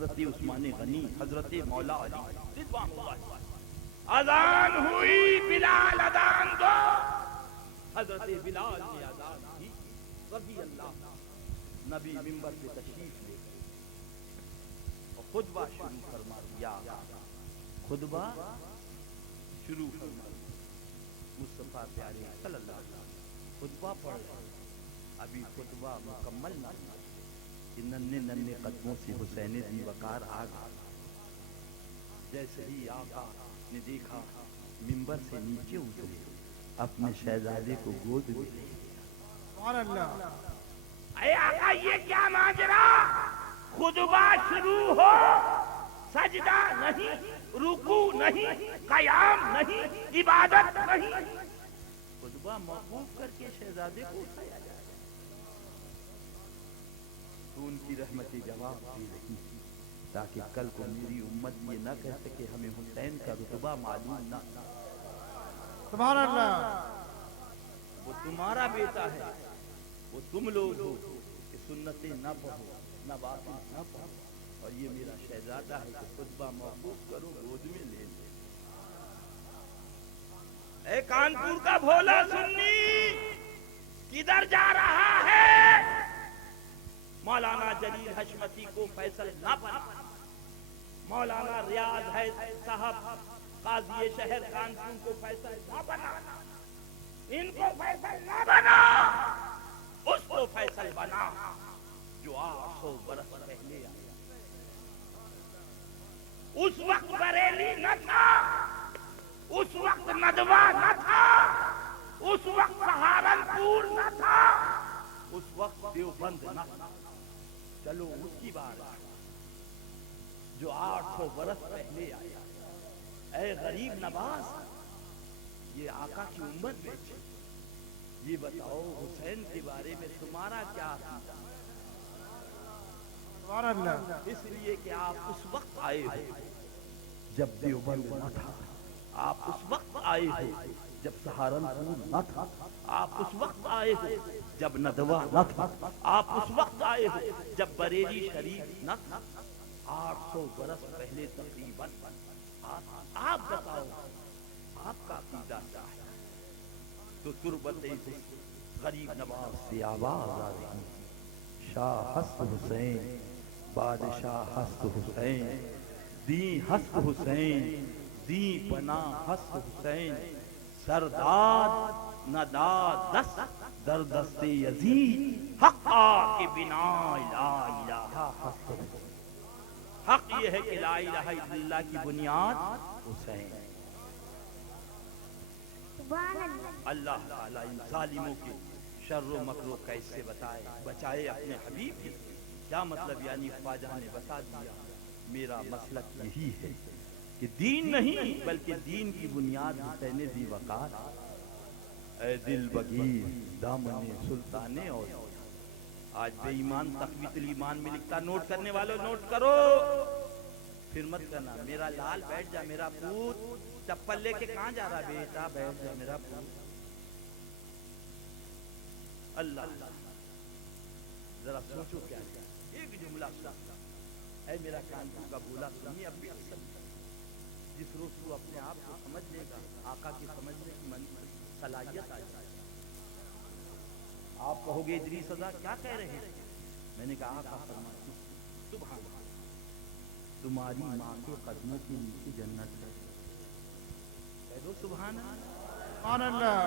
حضرت عثمان غنی، حضرت مولا علی رضوان اللہ۔ اذان ہوئی، بلال اذان دو، حضرت بلال نے اذان کی رضی اللہ۔ نبی منبر پہ تشریف لے گئے اور خطبہ شروع فرما دیا۔ خطبہ شروع فرما دیا، مصطفیٰ پیارے صلی اللہ علیہ وسلم خطبہ پڑھ رہے۔ ابھی خطبہ مکمل نہ ہوا کہ ننھے ننھے قدموں سے حسین ذی وقار آ گئے۔ جیسے ہی آقا نے دیکھا منبر سے نیچے اترے، اپنے شہزادے کو گود میں لے لیا۔ سبحان اللہ۔ اے آقا یہ کیا ماجرا؟ خطبہ شروع ہو، سجدہ نہیں، رکوع نہیں، قیام نہیں، عبادت نہیں، خطبہ موقوف کر کے شہزادے کو اٹھایا جائے تو ان کی رحمت جواب دے رہی تھی تاکہ کل کو میری امت یہ نہ کہہ سکے ہمیں حسین کا رتبہ معلوم نہ۔ سبحان اللہ۔ وہ تمہارا بیٹا ہے، وہ تم لوگ ہو کہ سنتیں نہ پڑھو، نوافل نہ پڑھو، اور یہ میرا شہزادہ ہے کہ خطبہ موقوف کرو، گود میں لے لو۔ اے کانپور کا بھولا سنی، کدھر جا رہا ہے؟ مولانا جلیل حشمتی کو فیصل نہ بنا، مولانا ریاض ہے صاحب قاضی شہر کانپور کو فیصل نہ بنا، ان کو فیصل نہ بنا، اس کو فیصل بنا جو 800 برس پہلے آیا۔ اس وقت بریلی نہ تھا، اس وقت ندوہ نہ تھا، اس وقت سہارنپور نہ تھا، اس وقت دیوبند نہ تھا۔ چلو اس کی بات جو 800 برس پہلے آیا۔ اے غریب نواز، یہ آقا کی امت بیٹھی، یہ بتاؤ حسین کے بارے میں تمہارا کیا عقیدہ؟ سبحان اللہ۔ اس لیے کہ آپ اس وقت آئے ہو جب دیوبند نہ تھا، آپ اس وقت آئے ہو جب سہارنپور نہ تھا، آپ اس وقت آئے ہو جب ندوہ نہ تھا، آپ اس وقت آئے ہو جب بریلی شریف نہ تھا۔ 800 برس پہلے تقریباً آپ بتاؤ آپ کا عقیدہ کیا ہے؟ تو تربت غریب نواز سے آواز آ رہی، شاہ ہست حسین، بادشاہ ہست حسین، دی ہست حسین، دی پناہ ہست حسین، سرداد نداد دست در دست یزید، حق کے بنا لا الہ ہست حسین۔ حق یہ ہے کہ لا الہ الا اللہ کی بنیاد حسین۔ اللہ تعالیٰ ان ظالموں کے شر و مکر و کیسے بچائے اپنے حبیب کی۔ کیا مطلب؟ یعنی خواجہ نے بتا دیا میرا مسلک یہی ہے کہ دین نہیں بلکہ دین کی بنیاد حسین ذی وقار۔ اے دل بگیر دامن سلطان اور آج بے ایمان تقویت الایمان میں لکھتا، نوٹ کرنے والوں نوٹ کرو، پھر مت کرنا میرا لال بیٹھ جا، میرا پوت چپل لے کے کہاں جا رہا؟ بیٹا بیٹھ جا میرا پوت۔ اللہ ذرا سوچو کیا ایک جملہ اے میرا کانپور کا بولا سنی، اب بھی جس روز تو اپنے آپ کو سمجھ لے گا، آقا کی سمجھنے کی صلاحیت آ جائے۔ آپ کہو گے ادریس رضا کیا کہہ رہے ہیں؟ میں نے کہا آقا فرماتے سبحان اللہ، تمہاری ماں کے قدموں کے نیچے جنت ہے۔ کہہ دو سبحان اللہ۔ سبحان اللہ۔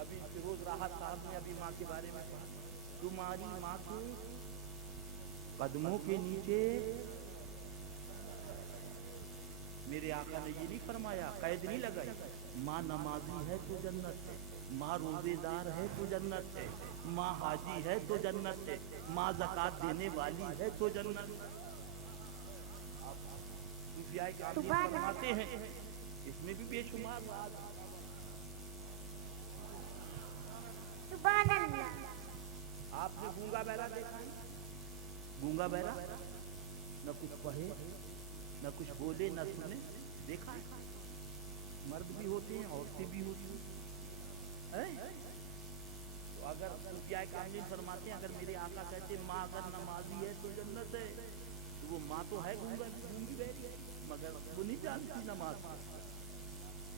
ابھی فیروز راحت صاحب نے ابھی ماں کے بارے میں کہا، تمہاری ماں کے قدموں کے نیچے۔ میرے آقا نے یہ نہیں فرمایا، قید نہیں لگائی، ماں نمازی ہے تو جنت ہے، ماں روزے دار ہے تو جنت ہے، ماں حاجی ہے تو جنت ہے، ماں زکات دینے والی ہے تو جنت ہے۔ صوفیاء کرام فرماتے ہیں اس میں بھی بے شمار بات۔ سبحان اللہ۔ آپ نے گونگا بہرا دیکھا ہے؟ گونگا بہرا نہ کچھ پڑھے نہ کچھ بولے نہ سنے، دیکھا ہے؟ مرد بھی ہوتے ہیں عورتیں بھی ہوتی ہیں۔ تو اگر صوفیاء کاملین فرماتے ہیں اگر میرے آقا کہتے ہیں ماں اگر نمازی ہے تو جنت ہے، تو وہ وہ ماں تو ہے گونگی بہری، مگر وہ نہیں جانتی نماز،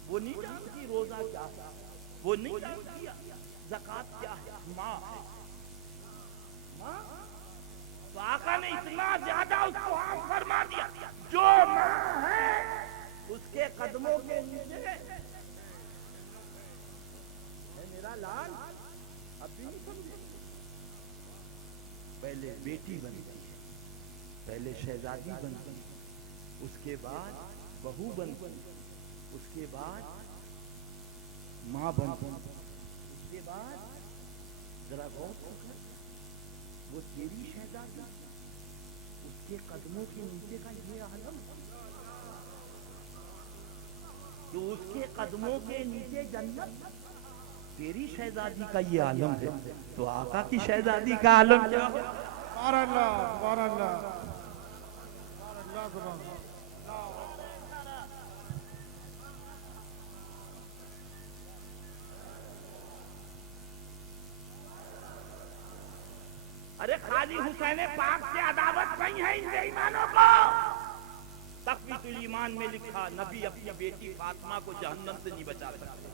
وہ نہیں جانتی روزہ کیا ہے، وہ نہیں جانتی زکات کیا ہے، ماں ہے ماں۔ تو آقا نے اتنا زیادہ اس کو عام فرما دیا، جو ماں ہے اس کے قدموں کے نیچے ہے میرا لال۔ اب بھی نہیں سمجھے؟ پہلے بیٹی بنتی ہے، پہلے شہزادی بنتی، اس کے بعد بہو بنتی، اس کے بعد ماں بنتی، اس کے بعد ذرا غور سے کر، وہ تیری شہزادی، اس کے قدموں کے نیچے کا یہ عالم، تو اس کے قدموں کے نیچے جنت، تیری شہزادی کا یہ عالم ہے، تو آقا کی شہزادی کا عالم کیا ہے؟ سبحان اللہ سبحان اللہ سبحان اللہ سبحان اللہ۔ ارے خالی حسین پاک سے عداوت نہیں ہے ان بے ایمانوں کو۔ تقویۃ الایمان میں لکھا نبی اپنی بیٹی فاطمہ کو جہنم سے نہیں بچا سکتے،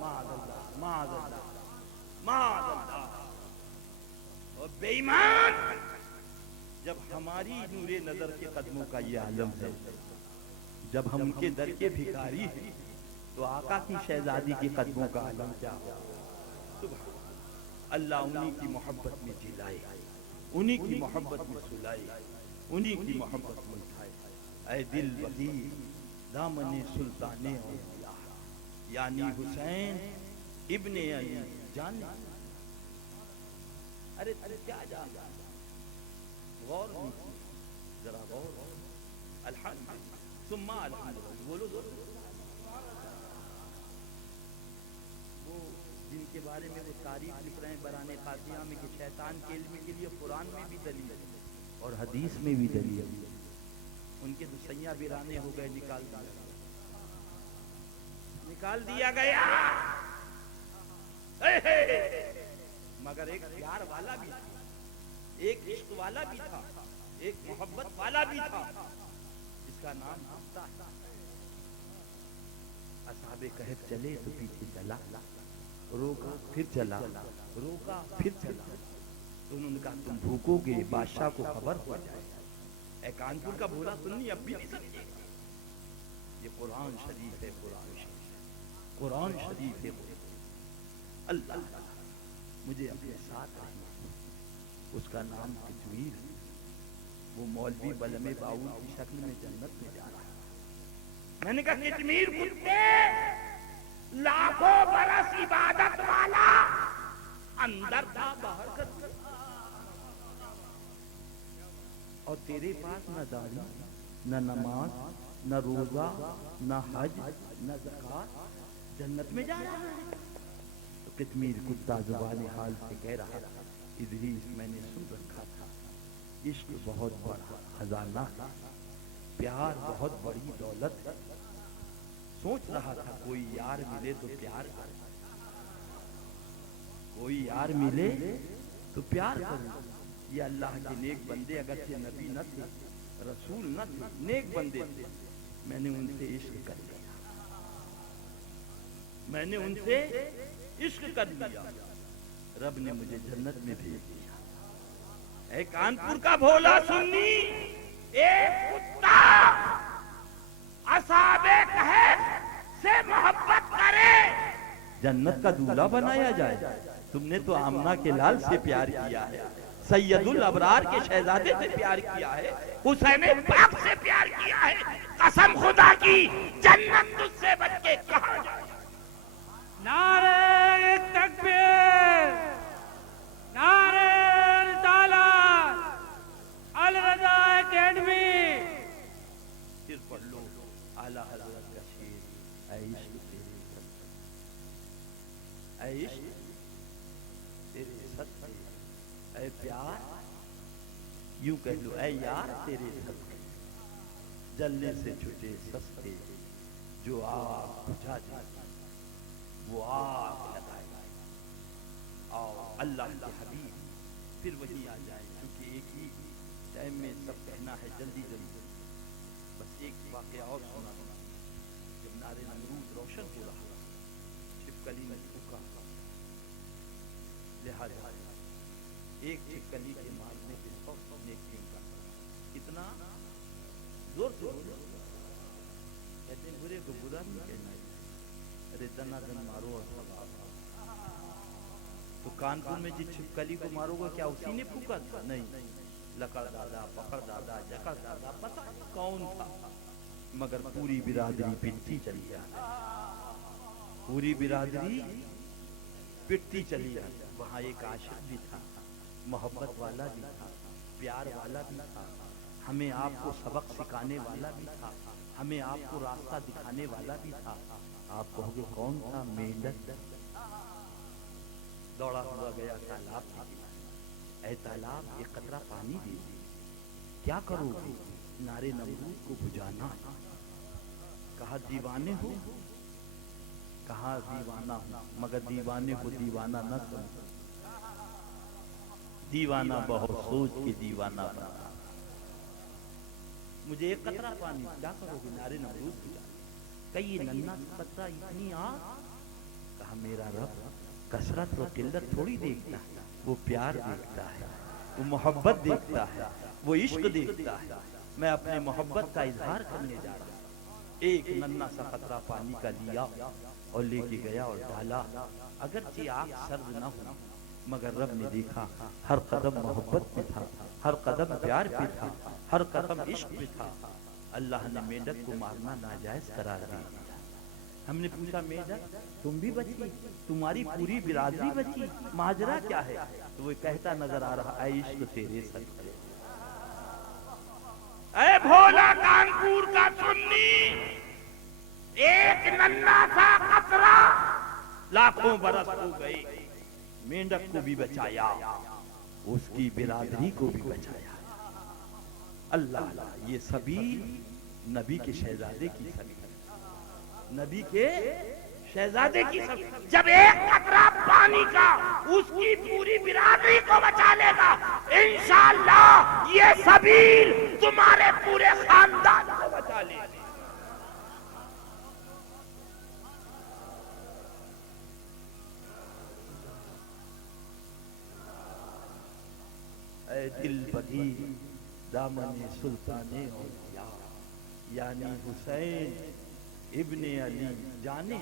معاذ اللہ معاذ اللہ معاذ اللہ۔ اور بے ایمان، جب ہماری نور نظر کے قدموں کا یہ عالم ہے، جب ہم کے در کے بھکاری ہیں، تو آقا کی شہزادی کے قدموں کا عالم کیا ہو؟ سبحان اللہ، انہی کی محبت میں جلائے، انہی کی محبت میں سلائے، انہی کی محبت میں اٹھائے۔ اے دل وحید دامن سلطان اولیاء، یعنی حسین ابن علی جان۔ ارے تو کیا جان، غور نہیں، ذرا غور، الحمد ثم الحمد، بولو وہ جن کے بارے میں وہ تاریخ لکھ رہے ہیں برہنِ قاضیہ میں کہ شیطان کے علم کے لیے قرآن میں بھی دلیل ہے اور حدیث میں بھی دلیل ہے، ان کے تو سیاں بیرانے ہو گئے، نکال دیا گیا، مگر ایک پیار والا بھی تھا، ایک عشق والا بھی تھا، ایک محبت والا بھی تھا، جس کا نام حفصہ ہے۔ اصحاب کہف چلے تو پیچھے چلا، روکا پھر چلا، روکا پھر چلا، تو انہوں نے کہا تم بھوکو گے، بادشاہ کو خبر ہو جائے۔ اے کانپور کا بھولا سننی اب بھی نہیں سمجھے، یہ قرآن شریف ہے، قرآن شریف، قرآن شریف ہے۔ اللہ مجھے اپنے ساتھ رہنا، اس کا نام کشمیر، وہ مولوی بلم باؤل کی شکل میں جنت میں جا رہا ہے۔ میں نے کہا کشمیر کتے، لاکھوں برس عبادت والا، اندر تھا باہر کا، اور تیرے پاس نہ داڑھی نہ نماز نہ روزہ نہ حج نہ زکات، جنت میں جا رہا ہے۔ تو کشمیر کتا زبان حال سے کہہ رہا تھا ادریس میں نے سن رکھا تھا، عشق بہت بڑا خزانہ ہے، پیار بہت بڑی دولت ہے، سوچ رہا تھا کوئی یار ملے تو پیار کرے، کوئی یار ملے تو پیار کرے۔ یہ اللہ کے نیک بندے اگرچہ نبی نہ تھے، رسول نہ تھے، نیک بندے تھے، میں نے ان سے عشق کر لیا، میں نے ان سے عشق کر لیا، رب نے مجھے جنت میں بھیج دیا۔ اے کانپور کا بھولا سنی، ایک کتا اصحاب کہف سے محبت کرے، جنت کا دولہا بنایا جائے۔ تم نے تو آمنہ کے لال سے پیار کیا ہے، سید الابرار کے شہزادے سے پیار کیا ہے، حسین پاک سے پیار کیا ہے، قسم خدا کی جنت تجھ سے بچ کے کہاں جائے۔ نعرہ تکبیر، نعرہ رسالت، الرضا اکیڈمی۔ پھر پڑھ لو اعلیٰ حضرت کا شعر، اے عشق تیرے صدقے، اے عشق تیرے صدقے، اے پیار یوں کہہ لو، اے یار تیرے صدقے، جلنے سے چھٹے سستے، جو آگ بجھا جاتی وہ آگ لگائے، اور اللہ کے حبیب پھر وہی آ جائے، کیونکہ ایک ہی ٹائم میں سب کہنا ہے جلدی جلدی بس ایک واقعہ اور سنا دوں. جب نارے نمرود روشن ہو رہا چھپکلی نے پھونکا، لہذا ایک چھپکلی کے مارنے کے 100 نیکیوں کا. کتنا زور سے بولو. کہتے ہیں برے کو برا نہیں کہنا ہے، ارے دنا دن مارو اور ثواب. تو کانپور میں جس چھپکلی کو مارو گا کیا اسی نے پھونکا تھا؟ نہیں، لکڑ دادا، پکڑ دادا، جکڑ دادا، پتہ کون تھا، مگر پوری برادری پٹتی چلی جاتی. پوری برادری پٹتی چلی جاتی. وہاں ایک عاشق بھی تھا، محبت والا بھی تھا، پیار والا بھی تھا، ہمیں آپ کو سبق سکھانے والا بھی تھا، ہمیں آپ کو راستہ دکھانے والا بھی تھا. آپ کہو گے کون تھا؟ میڈک. دوڑا ہوا گیا تالاب کے کنارے. اے تالاب ایک قطرہ پانی دے دے. کیا کرو گے؟ نارے نمرود کو بجھانا. کہا دیوانے ہو؟ کہا دیوانہ ہوں، مگر دیوانے کو دیوانہ نہ سمجھو. دیوانہ بہت سوچ کے دیوانہ بنا. مجھے ایک قطرہ پانی کیا کرو گے؟ نارے نمرود بجھانا. کہ یہ ننھا قطرہ اتنی آگ. کہا میرا رب کثرت و قلت تھوڑی دیکھتا ہے، وہ پیار دیکھتا ہے، وہ محبت دیکھتا ہے، وہ عشق دیکھتا ہے. میں اپنے محبت کا اظہار کرنے جا رہا ہوں. ایک ننھا سا قطرہ پانی کا لیا اور لے کے گیا اور ڈالا. اگرچہ آگ سرد نہ ہو مگر رب نے دیکھا ہر قدم محبت میں تھا، ہر قدم پیار پہ تھا، ہر قدم عشق پہ تھا. اللہ نے میڈک کو مارنا ناجائز قرار دے دیا. ہم نے پوچھا میڈک تم بھی بچی، تمہاری پوری برادری بچی، ماجرا کیا ہے؟ تو وہ کہتا نظر آ رہا، اے عشق تیرے صدقے. اے بھولا کانپور کا سنی، ایک ننھا سا قطرہ لاکھوں برس ہو گئے. میڈک کو بھی بچایا، اس کی برادری کو بھی بچایا. اللہ اللہ، یہ سبیل نبی کے شہزادے کی سبیل، نبی کے شہزادے کی سبیل. جب ایک قطرہ پانی کا اس کی پوری برادری کو بچا لے گا، انشاءاللہ یہ سبیل تمہارے پورے خاندان کو بچا لے گا. اے دل بدی دامن سلطان اولیاء، یعنی حسین ابن علی جانے.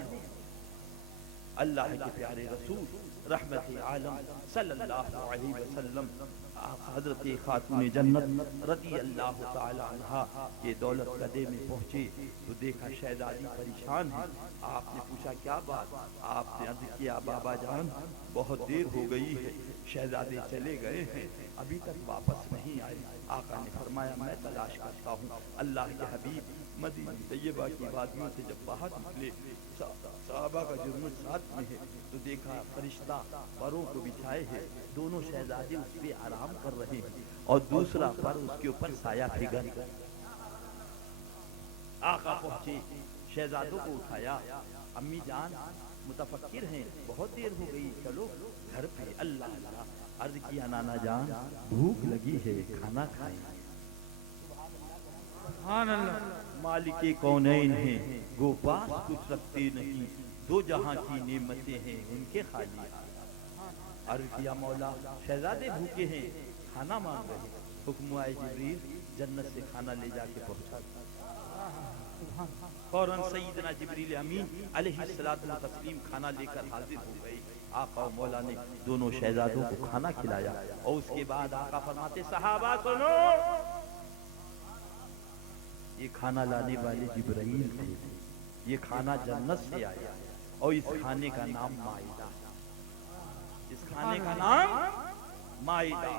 اللہ کے پیارے رسول رحمت عالم صلی اللہ علیہ وسلم حضرت خاتون جنت رضی اللہ تعالی عنہا کے دولت قدے میں پہنچے تو دیکھا شہزادی پریشان ہے. آپ نے پوچھا کیا بات؟ آپ نے عرض کیا بابا جان بہت دیر ہو گئی ہے، شہزادے چلے گئے ہیں، ابھی تک واپس نہیں آئے. آقا نے فرمایا میں تلاش کرتا ہوں. اللہ کے حبیب مدینہ طیبہ کی وادیوں سے جب باہر نکلے، صحابہ کا جرمت ساتھ میں ہے، تو دیکھا فرشتہ پروں کو بچھائے ہیں، دونوں شہزادے اس پہ آرام کر رہے ہیں اور دوسرا پر اس کے اوپر سایہ پھگر. آقا پہنچے، شہزادوں کو اٹھایا. امی جان متفکر ہیں، بہت دیر ہو گئی، چلو گھر پہ. اللہ اللہ. عرض کیا نانا جان بھوک لگی ہے، کھانا کھائیں. سبحان اللہ. مالک کونین ہیں گو پاس کچھ رکھتے نہیں، دو جہاں کی نعمتیں ہیں ان کے خالی. عرض کیا مولا شہزادے بھوکے ہیں، کھانا مانگ رہے. حکم آئے جبریل جنت سے کھانا لے جا کے پہنچا. فوراً سیدنا جبریل امین علیہ الصلوۃ والتسلیم کھانا لے کر حاضر ہو گئے. آقا و مولا نے دونوں شہزادوں کو کھانا کھلایا اور اس کے بعد آقا فرماتے صحابہ سنو، یہ کھانا لانے والے جبرائیل تھے. یہ کھانا جنت سے آیا اور اس کھانے کا نام مائدہ. اس کھانے کا نام مائدہ.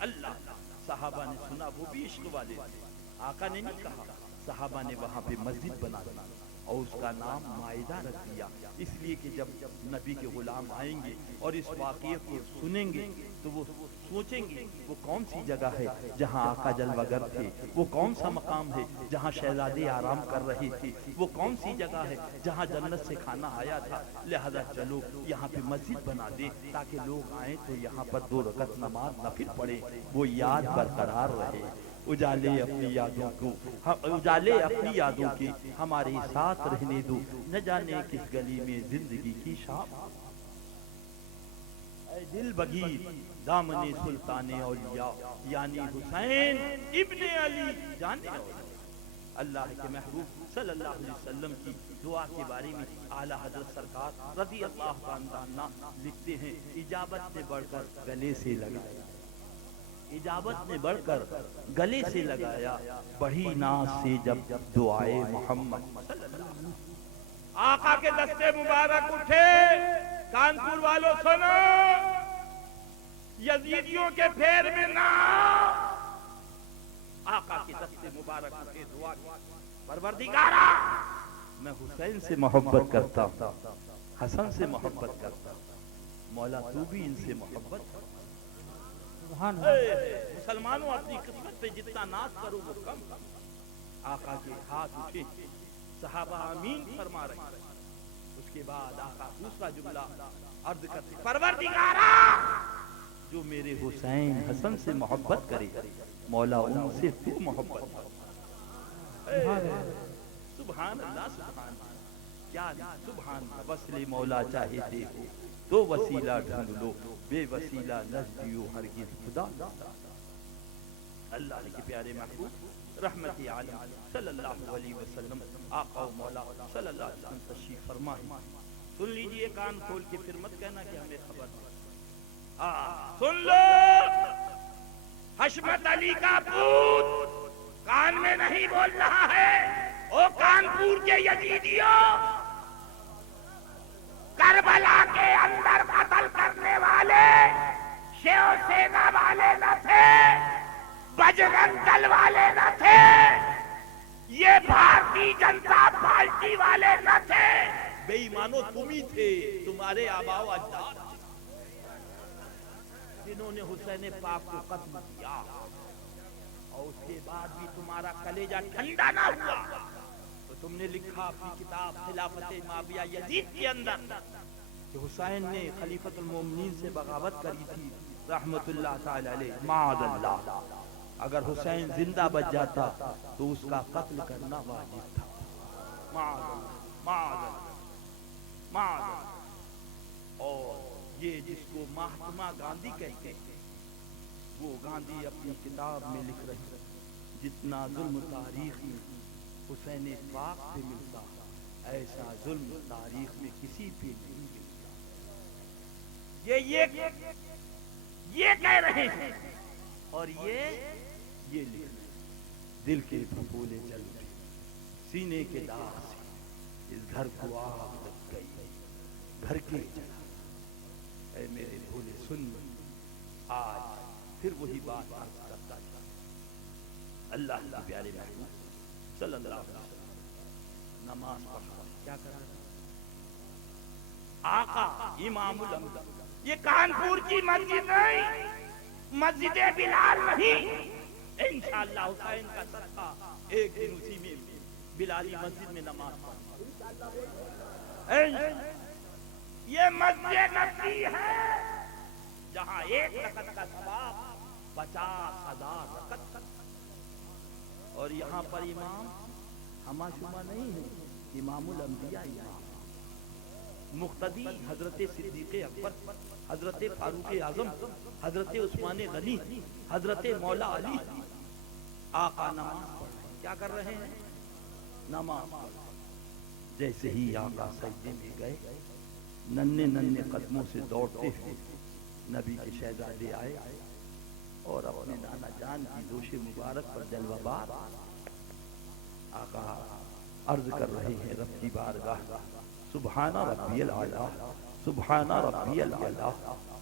اللہ. صحابہ نے سنا، وہ بھی عشق والے تھے. آقا نے نہیں کہا، صحابہ نے وہاں پہ مسجد بنا دی اور اس کا نام مائدہ رکھ دیا، اس لیے کہ جب نبی کے غلام آئیں گے اور اس واقعے کو سنیں گے تو وہ سوچیں گے وہ کون سی جگہ ہے جہاں آقا جلوہ گر تھے، وہ کون سا مقام ہے جہاں شہزادے آرام کر رہے تھے، وہ کون سی جگہ ہے جہاں جنت سے کھانا آیا تھا. لہذا چلو یہاں پہ مسجد بنا دیں تاکہ لوگ آئیں تو یہاں پر 2 رکعت نماز نفل پڑھیں، وہ یاد برقرار رہے. اجالے اپنی یادوں کو اجالے اپنی یادوں کے ہمارے ساتھ رہنے دو، نہ جانے کس گلی میں زندگی کی شام۔ اے دل بگیر دامن سلطان اولیاء یعنی حسین ابن علی جانے اولیاء، اللہ کے محبوب صلی اللہ علیہ وسلم کی دعا کے بارے میں اعلیٰ حضرت سرکار رضی اللہ عنہ لکھتے ہیں، اجابت نے بڑھ کر گلے سے لگایا، اجابت نے بڑھ کر گلے سے لگایا، بڑھی ناز سے جب دعائے محمد صلی اللہ علیہ وسلم۔ آقا کے دستے مبارک اٹھے، کانپور والوں سنو، یزیدیوں کے پھیر میں نہ آؤ۔ آقا کے دستے مبارک اٹھے، دعا کی، پروردگارا میں حسین سے محبت کرتا ہوں، حسن سے محبت کرتا ہوں، مولا تو بھی ان سے محبت کر۔ مسلمانوں اپنی قسمت پہ جتنا ناز کرو وہ کم۔ آقا کے ہاتھ اٹھے، صحابہ آمین فرما رہے ہیں۔ اس کے بعد آقا دوسرا جملہ عرض کرتے، پروردگارا جو میرے حسین حسن سے محبت کرے مولا ان سے پھر محبت کرے۔ سبحان اللہ، سبحان اللہ، کیا سبحان اللہ۔ وصل مولا چاہے دیکھو تو وسیلہ ڈھونڈ لو، بے وسیلہ نزدیو ہرگز خدا۔ اللہ کے پیارے محبوب رحمت عالم صلی اللہ علیہ وسلم، آقا و مولا صلی اللہ علیہ وسلم تشریف فرمائے۔ سن لیجئے کان کھول کے، پھر مت کہنا کہ ہمیں خبر نہیں۔ سن لو، حشمت علی کا پوت کان میں نہیں بول رہا ہے۔ او کانپور کے یزیدیوں، کربلا کے اندر قتل کرنے والے شیو سینا والے نہ تھے، بجرنگ دل والے نہ تھے، یہ بھارتی جنتا پارٹی والے نہ تھے، بے ایمانو تم ہی تھے، تمہارے آباء و اجداد جنہوں نے حسین پاک کو قتل کیا، اور اس کے بعد بھی تمہارا کلیجہ ٹھنڈا نہ ہوا تو تم نے لکھا اپنی کتاب خلافت ماویہ یزید کے اندر کہ حسین نے خلیفۃ المومنین سے بغاوت کری تھی رحمت اللہ تعالی علیہ۔ معاذ اللہ، اگر حسین زندہ بچ جاتا تو اس کا قتل کرنا واجب تھا۔ معاذ اللہ، معاذ اللہ، معاذ اللہ۔ اور یہ جس کو مہاتما گاندھی کہتے ہیں، وہ گاندھی اپنی کتاب میں لکھ رہے ہیں، جتنا ظلم تاریخ میں حسین پاک پہ ملتا ایسا ظلم تاریخ میں کسی پہ نہیں ملتا۔ یہ کہہ رہے ہیں اور یہ لکھ رہے ہیں، دل کے پھپھولے جل گئے، سینے کے داغ سے اس گھر کو آگ لگ گئی، گھر کے جلا۔ اے میرے بھولے سن، آج پھر وہی بات عرض کرتا تھا۔ اللہ کے پیارے محبوب صلی اللہ علیہ وسلم نماز پڑھا، کیا کرا؟ آقا امام الانبیاء، یہ کانپور کی مسجد نہیں، مسجد بلال نہیں، انشاءاللہ حسین کا صدقہ ایک دن اسی میں بلالی مسجد میں نماز پڑھا۔ یہ مسجد نبوی ہے جہاں ایک رکعت کا ثواب 50,000 رکعت، اور یہاں پر امام ہما شما نہیں ہے، امام الانبیاء امام مقتدی حضرت صدیق اکبر، حضرت فاروق اعظم، حضرت عثمان غنی، حضرت مولا علی۔ آقا نماز پڑھ رہے ہیں، کیا کر رہے ہیں؟ نماز پڑھ رہے ہیں۔ جیسے ہی آقا سجدے میں گئے، ننھے ننھے قدموں سے دوڑتے ہوئے نبی کے شہزادے آئے اور اپنے نانا جان کی دوش مبارک پر جلوہ بار آقا عرض کر رہے ہیں رب کی بارگاہ، سبحان ربی الاعلیٰ، سبحان ربی الاعلیٰ،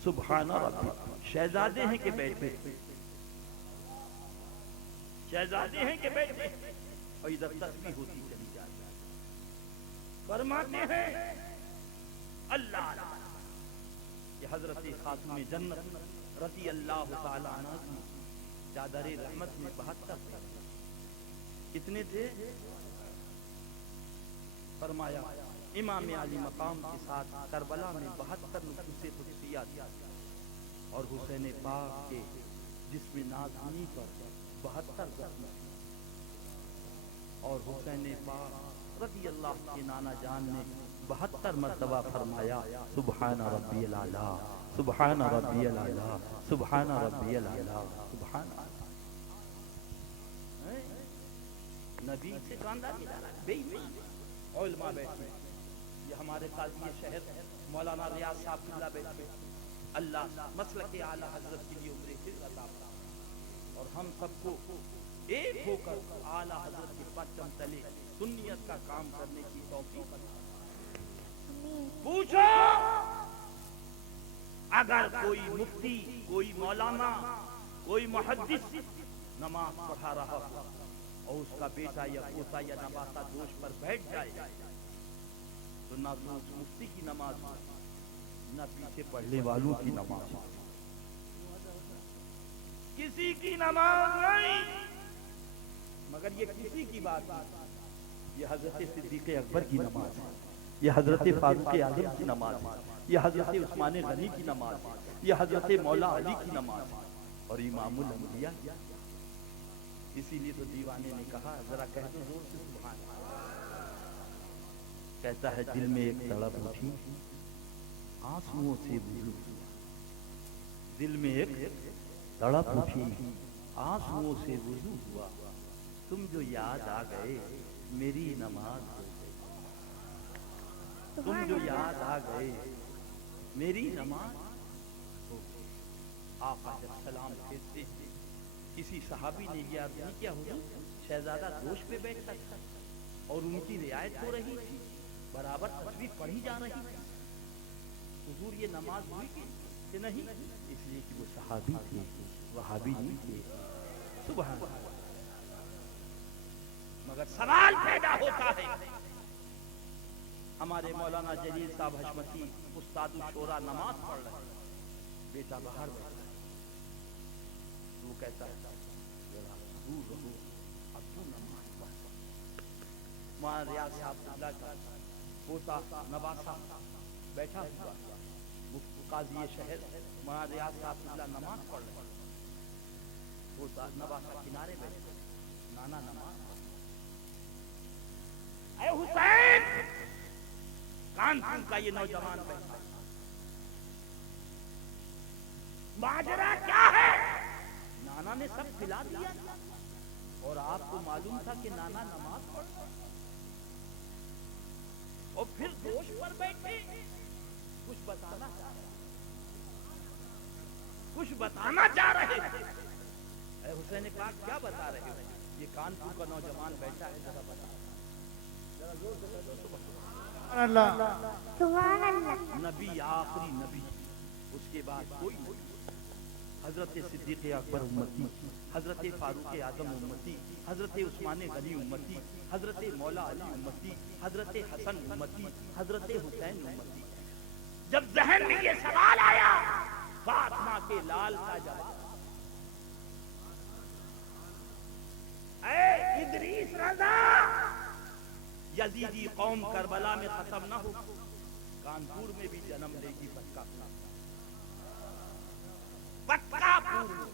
سبحان ربی۔ شہزادے ہیں کہ بیٹھے، شہزادے ہیں کہ بیٹھے، اور ادھر تسبیح ہوتی چلی جاتی ہے۔ فرماتے ہیں اللہ کہ حضرت خاتون جنت رضی اللہ تعالیٰ عنہ کی چادر رحمت میں 72 تھے۔ کتنے تھے؟ فرمایا امام علی مقام کے ساتھ کربلا میں 72 نفوس قدسیات اور حسین پاک کے جسم نازنی پر 72 اور حسین پاک رضی اللہ کے نانا جان نے 72 مرتبہ فرمایا سبحان ربی الاعلیٰ سبحان ربی الاعلیٰ سبحان ربی الاعلیٰ سبحان نبی سے کاندھا ملا بے ایمان علماء بیٹھے یہ ہمارے قاضی شہر مولانا ریاض صاحب اللہ بیٹھے اللہ مسلک اعلیٰ حضرت کے لیے عمر خیر عطا فرمائے اور ہم سب کو ایک ہو کر اعلیٰ حضرت کے پرچم تلے سنیت کا کام کرنے کی توفیق پوچھو اگر کوئی مفتی کوئی مولانا کوئی محدث نماز پڑھا رہا ہو اور اس کا بیٹا یا پوتا یا نواسا دوش پر بیٹھ جائے تو نہ تو اس مفتی کی نماز نہ پیچھے پڑھنے والوں کی نماز کسی کی نماز نہیں مگر یہ کسی کی بات نہیں یہ حضرت صدیق اکبر کی نماز ہے یہ حضرت فاروق اعظم کی نماز ہے یہ حضرت عثمان غنی کی نماز ہے یہ حضرت مولا علی کی نماز ہے اور امام الانبیاء اسی لیے تو دیوانے نے کہا ذرا کہہ دو زور سے سبحان کہتا ہے دل میں ایک تڑپ اٹھی آنسوؤں سے وضو دل میں ایک تڑپ اٹھی آنسوؤں سے وضو ہوا تم جو یاد آ گئے میری نماز ہو گئی تم جو یاد آ گئے میری نماز ہو گئی آقا جب سلام پھیرتے کسی صحابی نے یہ عرض نہیں کیا حضور شہزادہ دوش پہ بیٹھا تھا اور ان کی رعایت ہو رہی تھی برابر تصویر پڑھی جا رہی تھی حضور یہ نماز ہوئی کہ نہیں اس لیے کہ وہ صحابی تھے وہابی نہیں تھے سبحان اللہ مگر سوال پیدا ہوتا ہے ہمارے مولانا جلیل صاحب حشمتی استاد الشورا نماز پڑھ رہے ہیں بیٹا باہر بیٹھا ہے وہ کہتا ہے دور رہو اب تو نماز پڑھ وہاں ریاض صاحب اللہ کا پوتا نواسا بیٹھا ہوا قاضی شہر وہاں ریاض صاحب اللہ نماز پڑھ رہے ہیں پوتا نواسا کنارے بیٹھے نانا نماز اے حسین کانپور کا یہ نوجوان بیٹھا ماجرا کیا ہے نانا نے سب کھلا دیا اور آپ کو معلوم تھا کہ نانا نماز پڑھ اور پھر دوش پر بیٹھے کچھ بتانا چاہ رہے تھے اے حسین پاک کیا بتا رہے ہو یہ کانپور کا نوجوان بیٹھا ہے ذرا بتا سبحان اللہ نبی آخری نبی اس کے بعد کوئی نہیں حضرت صدیق اکبر امتی حضرت فاروق اعظم امتی حضرت عثمان غنی امتی حضرت مولا علی امتی حضرت حسن امتی حضرت حسین امتی جب ذہن میں یہ سوال آیا فاطمہ کے لال کا جواب اے ادریس رضا یزیدی قوم کربلا میں ختم نہ ہو کانپور میں بھی جنم لے گی پکا پور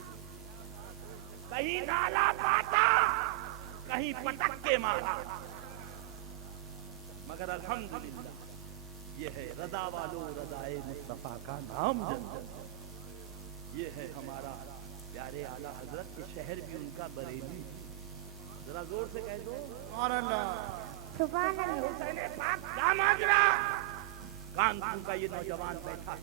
کہیں نالا پاتا کہیں پٹک کے مارا مگر الحمدللہ یہ ہے رضا والو رضائے مصطفیٰ کا نام جنت یہ ہے ہمارا پیارے اعلیٰ حضرت کے شہر بھی ان کا بریلی ذرا زور سے کہہ دو سبحان اللہ سبحان اللہ حسین پاک کا ماجرا کانپور کا یہ نوجوان بیٹھا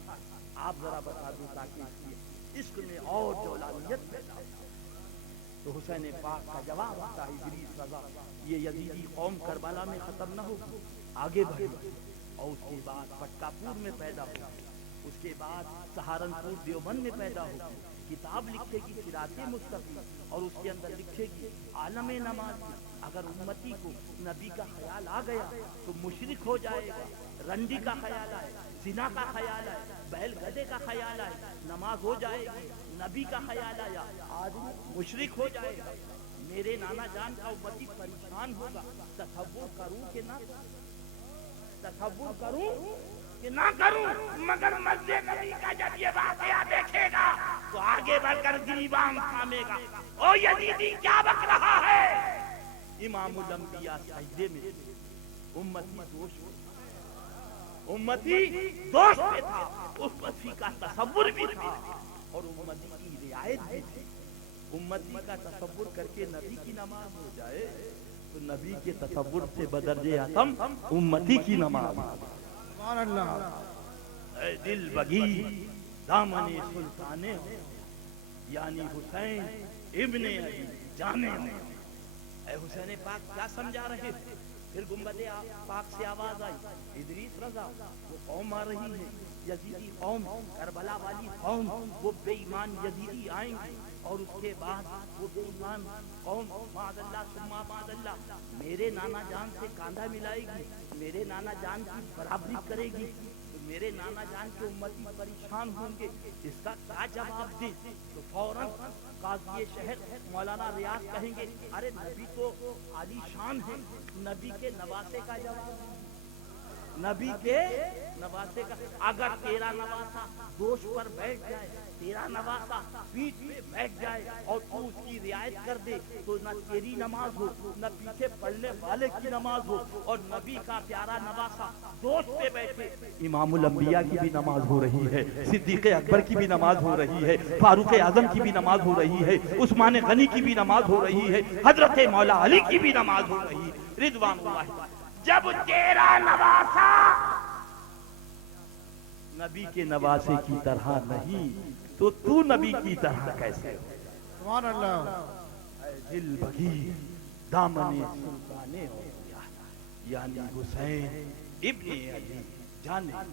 آپ ذرا بتا دو تاکہ اس کی عشق میں اور جولانیت پیدا ہو تو حسین پاک کا جواب آتا ہے ادریس رضا یہ یزیدی قوم کربلا میں ختم نہ ہو آگے بڑھے اور اس کے بعد پٹکا پور میں پیدا ہو اس کے بعد سہارنپور دیوبند میں پیدا ہو کتاب لکھے گی صراط مستقیم اور اس کے اندر لکھے گی عالم نماز اگر امتی کو نبی کا خیال آ گیا تو مشرک ہو جائے گا رنڈی کا خیال آئے زنا کا خیال آئے بیل گدے کا خیال آئے نماز ہو جائے گی نبی کا خیال آیا آدمی مشرک ہو جائے گا میرے نانا جان کا امتی پریشان ہوگا تصور کروں کہ نہ تصور کروں کہ نہ کروں، مگر مسجد نبی کا جب یہ واقعہ دیکھے گا تو آگے بڑھ کر گریبان تھامے گا۔ او یزیدی کیا بک رہا ہے؟ امام الانبیاء سجدے میں، امتی دوش میں تھا، امتی کا تصور بھی تھا اور امتی کی رعایت بھی تھی۔ امتی کا تصور کر کے نبی کی نماز ہو جائے تو نبی کے تصور سے بدرجے اعظم امتی کی نماز۔ سبحان اللہ۔ اے دل بگی دامن سلطان یعنی حسین ابن علی جانے میں، اے حسین پاک کیا سمجھا رہے؟ پھر گنبد پاک سے آواز آئی، ادریس رضا وہ قوم آ رہی ہے، یزیدی قوم، کربلا والی قوم، وہ بے ایمان یزیدی آئیں گے اور اس کے بعد وہ بے ایمان قوم معاذ اللہ ثم معاذ اللہ میرے نانا جان سے کاندھا ملائے گی، میرے نانا جان کی برابری کرے گی، تو میرے نانا جان کے امتی پریشان ہوں گے، اس کا کیا جواب دیں؟ تو فوراً قاضی شہر مولانا ریاض کہیں گے ارے نبی تو عالی شان ہے، نبی کے نواسے کا جواب، نبی کے نواسے کا، اگر تیرا نواسا دوش پر بیٹھ جائے، تیرا نواسا پیٹھ پہ بیٹھ جائے اور تو اس کی رعایت کر دے تو نہ تیری نماز ہو، نہ پیچھے پڑھنے والے کی نماز ہو، اور نبی کا پیارا نواسا دوش پہ بیٹھے۔ امام الانبیاء کی بھی نماز ہو رہی ہے، صدیق اکبر کی بھی نماز ہو رہی ہے، فاروق اعظم کی بھی نماز ہو رہی ہے، عثمان غنی کی بھی نماز ہو رہی ہے، حضرت مولا علی کی بھی نماز ہو رہی ہے رضوان اللہ۔ جب تیرا نواسا نبی کے نواسے کی طرح نہیں تو تو نبی کی طرح کیسے ہو؟ سبحان اللہ۔ اے دل بگی دامن سلطان اولیاء یعنی حسین ابن علی جانے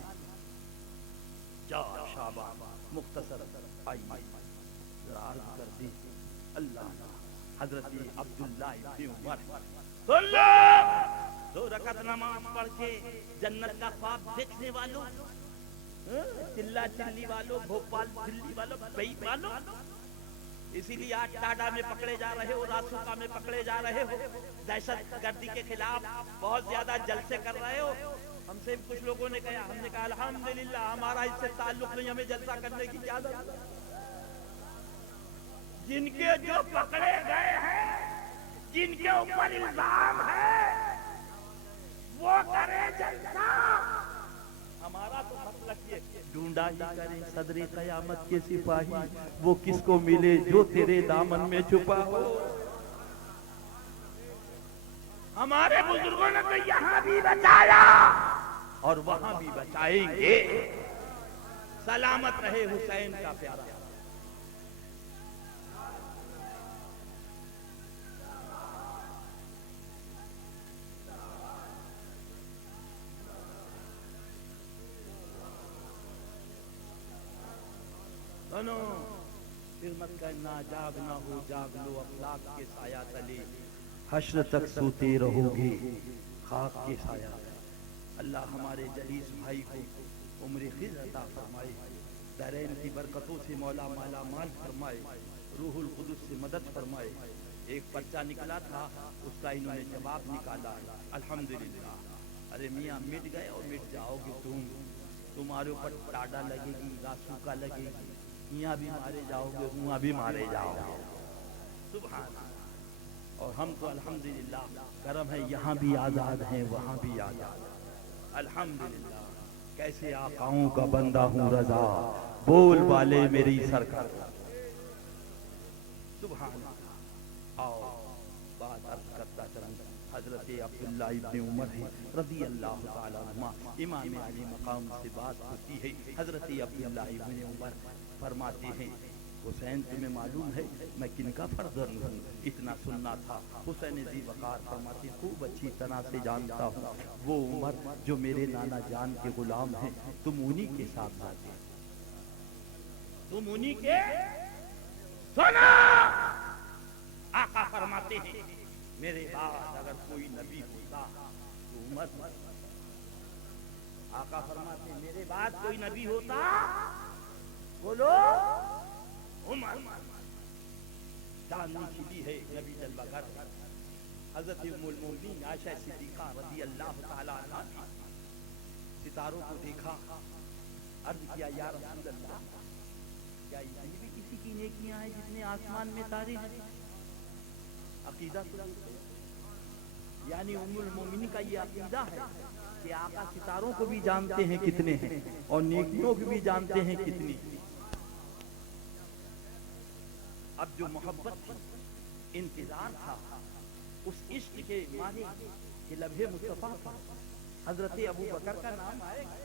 جا شابان مختصر آئی ذرا عرض کر دی اللہ حضرت عبداللہ ابن عمر دو رکعت نماز پڑھ کے جنت کا خواب دیکھنے والوں، چلا چلی والوں، بھوپال دلی والوں، بئی والوں، اسی لیے آج ٹاڈا میں پکڑے جا رہے ہو، راسوکا میں پکڑے جا رہے ہو، دہشت گردی کے خلاف بہت زیادہ جلسے کر رہے ہو۔ ہم سے کچھ لوگوں نے کہا، ہم نے کہا الحمدللہ ہمارا اس سے تعلق نہیں، ہمیں جلسہ کرنے کی کیا ضرورت ہے؟ جن کے جو پکڑے گئے ہیں، جن کے اوپر الزام ہے، وہ کرے جلسہ، ہمارا تو مطلب یہ ڈھونڈا ہی کرے صدر قیامت کے سپاہی، وہ کس کو ملے جو تیرے دامن میں چھپا ہو۔ ہمارے بزرگوں نے تو یہاں بھی بچایا اور وہاں بھی بچائیں گے۔ سلامت رہے حسین کا پیارا۔ سنو پھر مت کرنا جاگ نہ ہو، جاگ لو افلاک کے سایہ تلے، حشر تک سوتے رہو گے خاک کے سایہ۔ اللہ ہمارے جلیس بھائی کو عمر خضر عطا فرمائے، دارین کی برکتوں سے مولا مالا مال فرمائے، روح القدس سے مدد فرمائے۔ ایک پرچہ نکلا تھا، اس کا انہوں نے جواب نکالا، الحمدللہ۔ ارے میاں مٹ گئے اور مٹ جاؤ گے تمہارے اوپر ٹاڈا لگے گی، راسوکا لگے گی، یہاں بھی مارے جاؤ گے، وہاں بھی مارے جاؤ گے، سبحان اللہ۔ اور ہم تو الحمدللہ کرم ہے، یہاں بھی آزاد ہیں وہاں بھی آزاد ہیں، الحمدللہ۔ کیسے آقاؤں کا بندہ ہوں رضا، بول والے میری سرکار، سبحان اللہ۔ آؤ بات عرض کرتا چلوں، حضرت عبداللہ ابن عمر رضی اللہ تعالیٰ عنہ، امام علی مقام سے بات ہوتی ہے۔ حضرت عبداللہ ابن عمر فرماتے ہیں، حسین تمہیں معلوم ہے میں کن کا فرزند ہوں؟ اتنا سننا تھا۔ حسین ذی وقار فرماتے خوب اچھی طرح سے جانتا ہوں، وہ عمر جو میرے نانا جان کے غلام ہیں، تم انہی کے ساتھ جاتے، تم انہی کے۔ سنا آقا فرماتے ہیں میرے بعد اگر کوئی نبی ہوتا تو عمر، آقا فرماتے ہیں میرے بعد کوئی نبی ہوتا بولو عمر۔ چاندنی کھلی ہے، نبی جلوہ گر، حضرت ام المؤمنین عائشہ صدیقہ رضی اللہ تعالی عنہا ستاروں کو دیکھا، عرض کیا یا رسول اللہ کیا اتنی بھی کسی کی نیکیاں ہیں جتنے آسمان میں تارے ہیں؟ عقیدہ سنتے یعنی ام المومنین کا یہ عقیدہ ہے کہ آقا ستاروں کو بھی جانتے ہیں کتنے ہیں اور نیکیوں کو بھی جانتے ہیں کتنی. اب جو محبت تھی، انتظار تھا اس عشق کے معنی کہ لبھے مصطفیٰ پر حضرت ابو بکر کا نام آئے گا.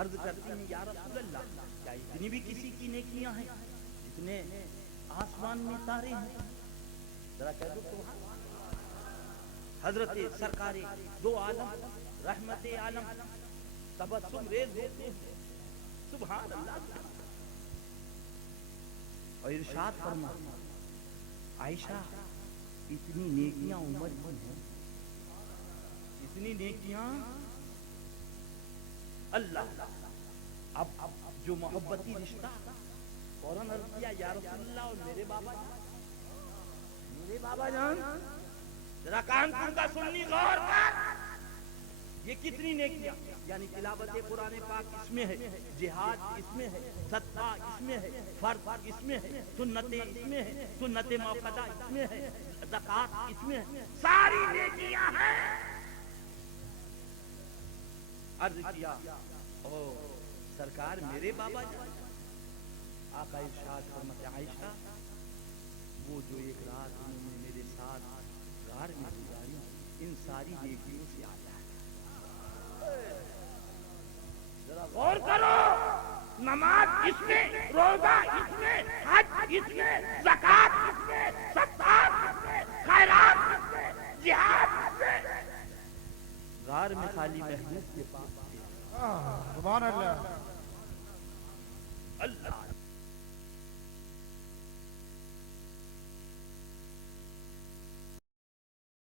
عرض کرتی ہیں یا رسول اللہ کیا اتنی بھی کسی کی نیکیاں ہیں اتنے آسمان میں تارے ہیں؟ ذرا کہہ دو سبحان. حضرت سرکار دو عالم رحمت عالم تبسم ریز ہوتے ہیں سبحان اللہ. اور ارشاد فرما عائشہ اتنی نیکیاں عمر کی ہیں، اتنی نیکیاں اللہ. اب جو محبتی رشتہ فوراً عرض کیا یا رسول اللہ اور میرے بابا جان ذرا کان کن کا سننی غور کر، یہ کتنی نیکیاں یعنی تلاوت قرآن پاک اس میں ہے، جہاد اس میں ہے، صدقہ اس میں ہے، فرض اس میں ہے، سنتیں اس میں ہے، سنت موقدہ اس میں ہے، زکات اس میں ہے، ساری نیکیاں ہیں. عرض کیا او سرکار میرے بابا جان. آقا ارشاد فرماتے عائشہ وہ جو ایک رات انہوں نے میرے ساتھ غار میں گزاری ان ساری نیکیوں سے آیا ہے. ذرا غور کرو، نماز اس میں، روزہ اس میں، حج اس میں، زکات اس میں، صدقات اس میں، خیرات اس میں، جہاد اس میں. غار میں خالی محبوب کے پاس سبحان اللہ.